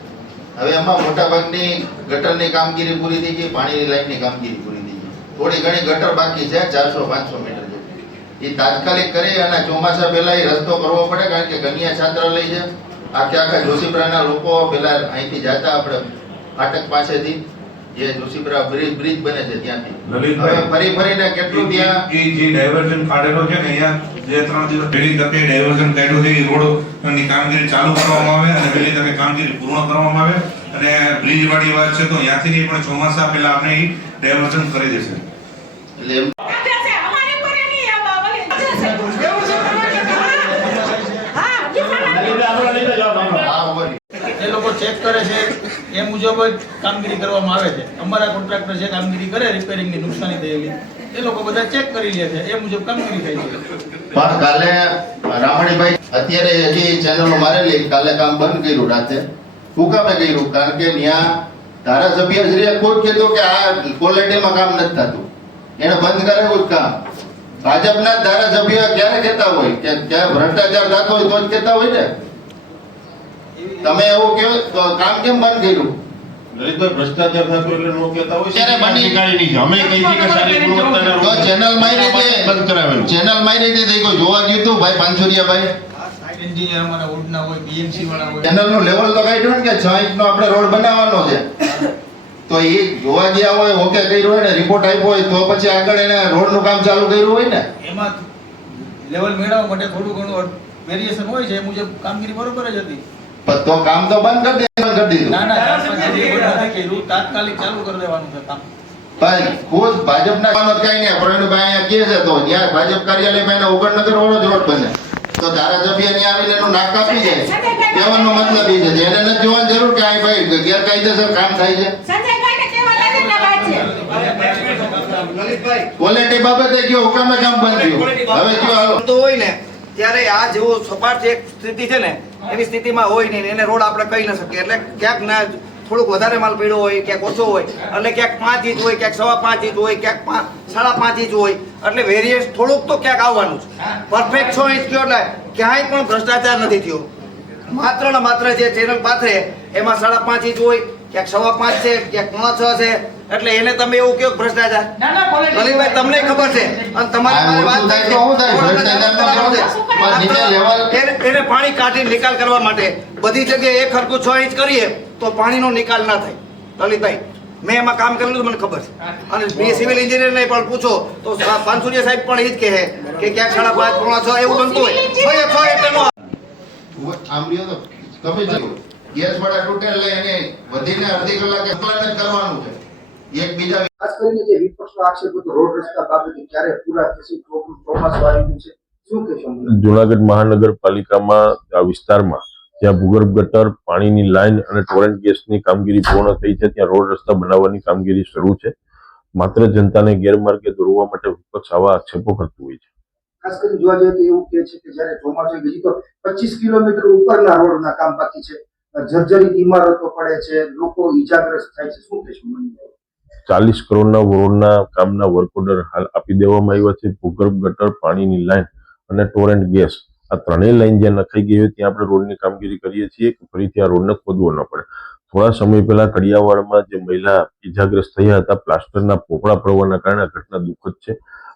હવે એમાં મોટાભાગની ગટરની કામગીરી પૂરી થઈ ગઈ, પાણીની લાઈનની કામગીરી પૂરી થઈ ગઈ. થોડી ઘણી ગટર બાકી છે, 400-500 મીટર જેટલી. એ તાત્કાલિક કરી અને ચોમાસા પહેલા એ રસ્તો કરવો પડે, કારણ કે કન્યા છાત્રાલય છે. આખા જોશીપરાના લોકો પેલા અહીંથી જતા આપણે ફાટક પાસેથી જે જોશીપરા બ્રિજ બને છે ત્યાંથી હવે ફરીને કેટલું ત્યાં જે ડાયવર્ઝન કાઢેલો છે ને અહીંયા જે 3 દિવસ પહેલી તકે ડાયવર્ઝન કાઢ્યું છે એ રોડની કામગીરી ચાલુ કરવામાં આવે અને પહેલી તકે કામગીરી પૂર્ણ કરવામાં આવે. અને બ્રિજ વાળી વાત છે તો ત્યાંથી પણ ચોમાસા પહેલા આપણે એ ડાયવર્ઝન કરી દેશે. એટલે એ લોકો ચેક કરે છે એ મુજબ જ કામગીરી કરવામાં આવે છે. અમારા કોન્ટ્રાક્ટર જે કામગીરી કરે રિપેરિંગની નુકસાની થયેલી એ લોકો બધા ચેક કરી લે છે, એ મુજબ કામગીરી થાય છે. પણ કાલે રામણીભાઈ અત્યારે હજી ચેનલો મારેલી, કાલે કામ બંધ કર્યું રાતે. શું કામે કર્યું? કારણ કે ત્યાં ધારાસભ્યશ્રીએ ખુદ કીધું કે આ ક્વોલિટીમાં કામ નથી થતું, એને બંધ કરાવ્યું જ કામ. ભાજપના ધારાસભ્ય ક્યારે કહેતા હોય કે ક્યારે ભ્રષ્ટાચાર થતો હોય તો જ કહેતા હોય ને. તમે એવું કેવું કામ કેમ બંધ કર્યું? લલિતભાઈ, ભ્રષ્ટાચાર થતો એટલે લોકો કહેતા હોય ત્યારે અધિકારી નહીં. અમે કહી કે સારી ગુણવત્તાના તો ચેનલ મારી રીતે બંધ કરાવેલું. ચેનલ મારી રીતે કોઈ જોવા ગયું હતું ભાઈ પાંચોરિયા ભાઈ? સાઇટ એન્જિનિયર અમારા ઓડના હોય, બીએમસી વાળા હોય. ચેનલ નું લેવલ તો કાઢ્યું ને કે 6 ઇંચનો આપણે રોડ બનાવવાનો છે. તો એ જોવા ગયા હોય, ઓકે કર્યું હોય ને, રિપોર્ટ આપ્યો હોય તો પછી આગળ એને રોડનું કામ ચાલુ કર્યું હોય ને. એમાં લેવલ મેળવવા માટે થોડું ઘણું વેરિએશન હોય છે, એ મુજબ કામગીરી બરોબર જ હતી. પણ તો કામ તો બંધ કરી દીધું. ના ના, તાત્કાલિક ચાલુ કરી દેવાનું છે કામ. ભાઈ ખુદ ભાજપના કામનો કઈ નહીં. પ્રવીણભાઈ અહીંયા કહે છે તો ત્યાં ભાજપ કાર્યાલયમાં એને ઉગડનગર વાળો જ રોડ બને તો ધારાસભ્ય ત્યાં આવીને એનું નાક કાપી જાય. કહેવાનો મતલબ એ છે એને નથી જોવાની જરૂર કે આ ભાઈ ગેરકાયદેસર કામ થાય છે. ક્વોલિટી બાબતે કયો હુકામે કામ બંધ થયું. હવે કયો હાલો તો હોય ને ત્યારે આ જેવું સપાટ જે સ્થિતિ છે ને એવી સ્થિતિમાં હોય નહીં, એને રોડ આપણે કહી ન શકીએ. એટલે ક્યાંક ના થોડુંક વધારે માલ પડ્યો હોય, ક્યાંક ઓછો હોય, એટલે ક્યાંક 5 ઇંચ હોય, ક્યાંક 5.5 ઇંચ હોય, ક્યાંક 5.5 ઇંચ હોય, એટલે વેરિયસ થોડુંક તો ક્યાંક આવવાનું છે. પરફેક્ટ 6 ઇંચ કયો એટલે ક્યાંય પણ ભ્રષ્ટાચાર નથી થયો. માત્ર ને માત્ર જે ચેનલ પાથરે એમાં 5.5 ઇંચ હોય, ક્યાંક 5.5 છે, ક્યાંક 6 છે, એટલે એને તમે એવું કહો ભ્રષ્ટાચાર. લલિતભાઈ તમને ખબર છે અને તમારે વાત એને પાણી કાઢી નિકાલ કરવા માટે બધી જગ્યાએ એક હરખું 6 ઇંચ કરીએ તો પાણીનો નિકાલ ના થાય. લલિતભાઈ મેં એમાં કામ કરેલું મને ખબર છે. અને સિવિલ એન્જિનિયર ને પણ પૂછો તો પાનસુરિયા સાહેબ પણ એ જ કહે કે ક્યાંક 5.5 6 એવું બનતું હોય. 6 એટલે નો આમ રહ્યો તો તમે જો ગેસ વાળા તૂટેલ લઈ એને વધીને અડધી કલાકે સંકલન જ કરવાનું છે. એકબીજા ખાસ કરીને જે વિપક્ષનો આક્ષેપ હતો રોડ રસ્તા બાબતે ક્યારે પૂરા થશે, ચોમાસું આવી ગયું છે, શું કહેશો? જુનાગઢ મહાનગરપાલિકામાં આ વિસ્તારમાં જ્યાં ભૂગર્ભ ગટર, પાણીની લાઈન અને ટોરેન્ટ ગેસની કામગીરી પૂર્ણ થઈ છે ત્યાં રોડ રસ્તા બનાવવાની કામગીરી શરૂ છે. માત્ર જનતાને ગેરમાર્ગે દોરવા માટે વિપક્ષ આવા આક્ષેપો કરતું હોય છે. ખાસ કરીને જોવા જઈએ તો એવું કહે છે કે જ્યારે ચોમાસું હજી તો 25 કિલોમીટર ઉપરના રોડના કામ બાકી છે, જર્જરિત ઇમારતો પડે છે, લોકો ઈજાગ્રસ્ત થાય છે, શું કહેશો? 40 કરોડના રોડના કામના વર્ક ઓર્ડર હાલ આપી દેવામાં આવ્યા છે. ભૂગર્ભ ગટર, પાણીની લાઈન અને ટોરેન્ટ ગેસ આ ત્રણેય લાઈન જ્યાં નખાઈ ગઈ હોય ત્યાં આપણે રોડની કામગીરી કરીએ છીએ કે ફરીથી આ રોડને ખોદવો ન પડે. થોડા સમય પહેલા કડિયાવાડમાં જે મહિલા ઈજાગ્રસ્ત થયા હતા પ્લાસ્ટરના પોપડા પડવાના કારણે ઘટના દુઃખદ છે.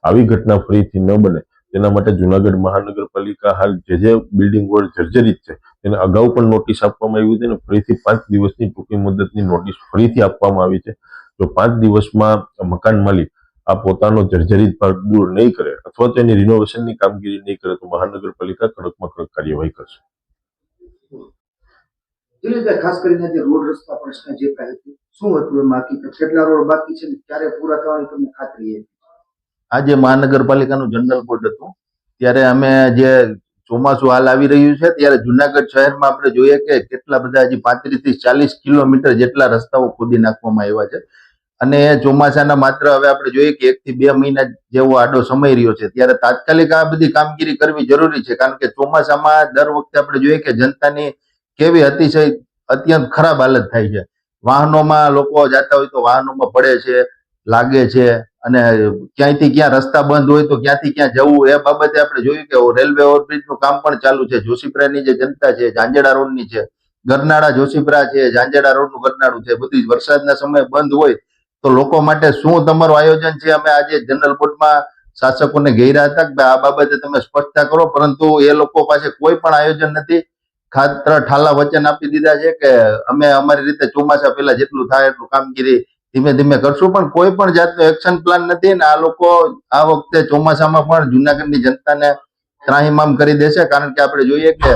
આવી ઘટના ફરીથી ન બને તેના માટે જુનાગઢ મહાનગરપાલિકા હાલ જે બિલ્ડિંગ રોડ જર્જરિત છે તેને અગાઉ પણ નોટિસ આપવામાં આવી હતી અને ફરીથી 5 દિવસની ટૂંકી મુદતની નોટિસ ફરીથી આપવામાં આવી છે. જો 5 દિવસમાં મકાન માલિક આ પોતાનો જર્જરિત ભાગ દૂર નહીં કરે અથવા તો એની રિનોવેશનની કામગીરી નહીં કરે તો મહાનગરપાલિકા કડકમાં કડક કાર્યવાહી કરશે. ખાસ કરીને જે રોડ રસ્તા પ્રશ્ન જે કહે છે શું હતું એમાં હકીકત, કેટલા રોડ બાકી છે, ક્યારે પૂરા થવાની તમને ખાતરી છે? આજે મહાનગરપાલિકાનું જનરલ બોર્ડ હતું ત્યારે અમે જે ચોમાસું હાલ આવી રહ્યું છે ત્યારે જુનાગઢ શહેરમાં આપણે જોઈએ કે કેટલા બધા હજી 35 થી 40 કિલોમીટર જેટલા રસ્તાઓ ખોદી નાખવામાં આવ્યા છે. અને ચોમાસાના માત્ર હવે આપણે જોઈએ કે 1 થી 2 મહિના જેવો આડો સમય રહ્યો છે ત્યારે તાત્કાલિક આ બધી કામગીરી કરવી જરૂરી છે. કારણ કે ચોમાસામાં દર વખતે આપણે જોઈએ કે જનતાની કેવી અત્યંત ખરાબ હાલત થાય છે. વાહનોમાં લોકો જતા હોય તો વાહનોમાં પડે છે, લાગે છે, અને ક્યાંયથી ક્યાં રસ્તા બંધ હોય તો ક્યાંથી ક્યાં જવું એ બાબતે આપણે જોયું કે રેલવે ઓવરબ્રિજનું કામ પણ ચાલુ છે. જોશીપરાની જે જનતા છે, ઝાંઝેડા રોડની છે, ગરનાળા જોશીપરા છે, ઝાંઝેડા રોડનું ગરનાળું છે, બધી વરસાદના સમયે બંધ હોય તો લોકો માટે શું તમારું આયોજન છે? અમે આજે જનરલ બોર્ડમાં શાસકોને ઘેર્યા હતા કે આ બાબતે તમે સ્પષ્ટતા કરો, પરંતુ એ લોકો પાસે કોઈ પણ આયોજન નથી. ખાતર ઠાલા વચન આપી દીધા છે કે અમે અમારી રીતે ચોમાસા પહેલા જેટલું થાય એટલું કામગીરી ધીમે ધીમે કરશું, પણ કોઈ પણ જાતનો એક્શન પ્લાન નથી. અને આ લોકો આ વખતે ચોમાસામાં પણ જુનાગઢની જનતાને ત્રાહિમામ કરી દેશે. કારણ કે આપણે જોઈએ કે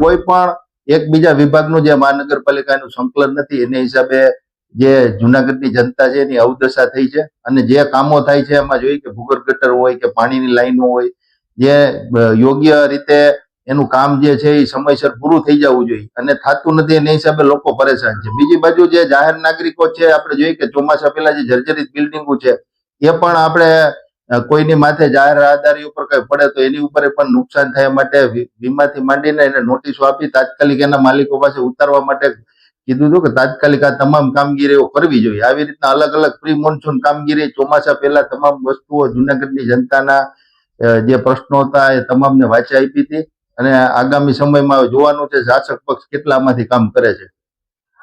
કોઈ પણ એકબીજા વિભાગનું જે મહાનગરપાલિકાનું સંકલન નથી, એને હિસાબે જે જુનાગઢની જનતા છે એની અવદશા થઈ છે. અને જે કામો થાય છે એમાં જોઈએ કે ભૂગર્ભ ગટર હોય કે પાણીની લાઈનો હોય, જે યોગ્ય રીતે એનું કામ જે છે એ સમયસર પૂરું થઈ જવું જોઈએ અને થતું નથી, એના હિસાબે લોકો પરેશાન છે. બીજી બાજુ જે જાહેર નાગરિકો છે આપણે જોઈએ કે ચોમાસા પહેલા જે જર્જરિત બિલ્ડિંગો છે એ પણ આપણે કોઈની માથે જાહેર રાહદારી ઉપર કઈ પડે તો એની ઉપર પણ નુકસાન થાય માટે વીમાથી માંડીને એને નોટિસો આપી તાત્કાલિક એના માલિકો પાસે ઉતારવા માટે કીધું હતું કે તાત્કાલિક આ તમામ કામગીરીઓ કરવી જોઈએ. આવી રીતના અલગ અલગ પ્રી મોન્સૂન કામગીરી ચોમાસા પહેલા તમામ વસ્તુઓ જુનાગઢની જનતાના જે પ્રશ્નો હતા એ તમામને વાંચી આપી હતી. અને આગામી સમયમાં જોવાનું છે શાસક પક્ષ કેટલામાંથી કામ કરે છે.